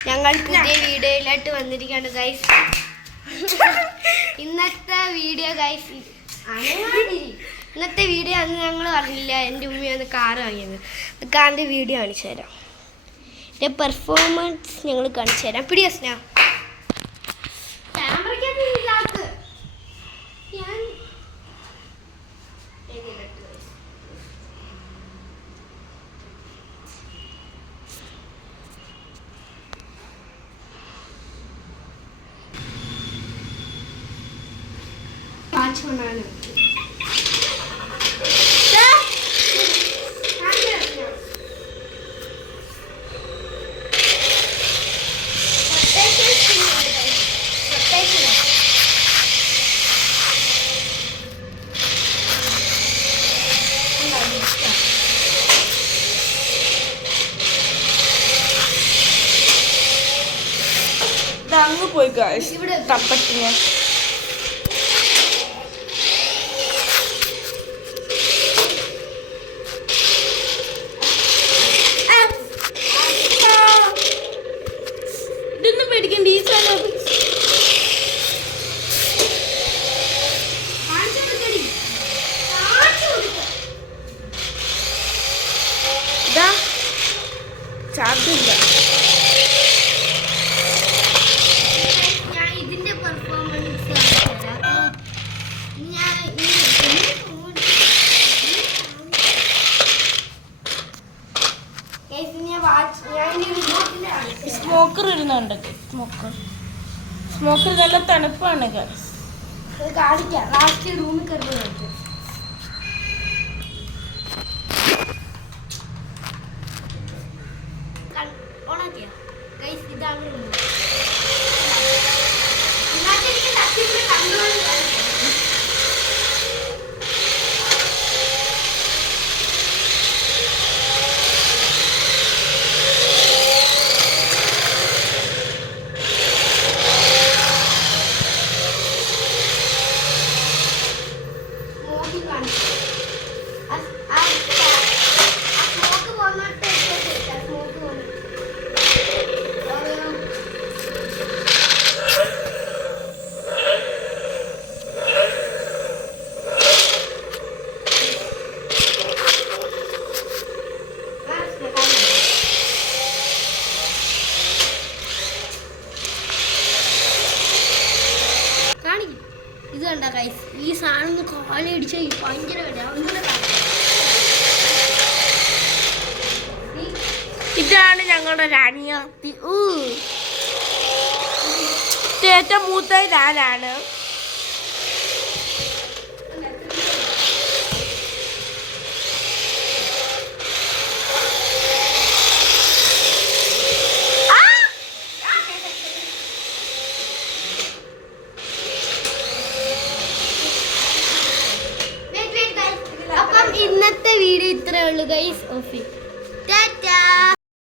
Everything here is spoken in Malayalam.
ഞങ്ങൾ പുതിയ വീഡിയോയിലായിട്ട് വന്നിരിക്കുകയാണ് ഗൈസ്. ഇന്നത്തെ വീഡിയോ അന്ന് ഞങ്ങൾ പറഞ്ഞില്ല, എൻ്റെ ഉമ്മയാണ് കാറ് വാങ്ങിയത്. കാറിൻ്റെ വീഡിയോ കാണിച്ചു തരാം. എൻ്റെ പെർഫോമൻസ് ഞങ്ങൾ കാണിച്ചു തരാം. പിടിയ സ്നാ കൊണ്ടാണ് അങ്ങ് പോയി തപ്പട്ടിന് ഇതൊന്നും പേടിക്കണ്ട. ഈ സാധനം ഇതാ ചാർജില്ല. സ്മോക്കർ ഇരുന്നുണ്ട്. സ്മോക്കർ നല്ല തണുപ്പാണ്. കാണിക്കാം. ലാസ്റ്റ് റൂമിൽ കയറുന്നുണ്ട്. ഇതാണ് ഇത് കണ്ട ഗൈസ്. ഈ സാധനം കാലടിച്ച ഭയങ്കര ഇതാണ് ഞങ്ങളുടെ രാണിയാത്തി. ഏറ്റവും മൂത്ത ഞാനാണ്. ഇന്നത്തെ വീഡിയോ ഇത്രേ ഉള്ളൂ ഗൈസ്. ഓഫി.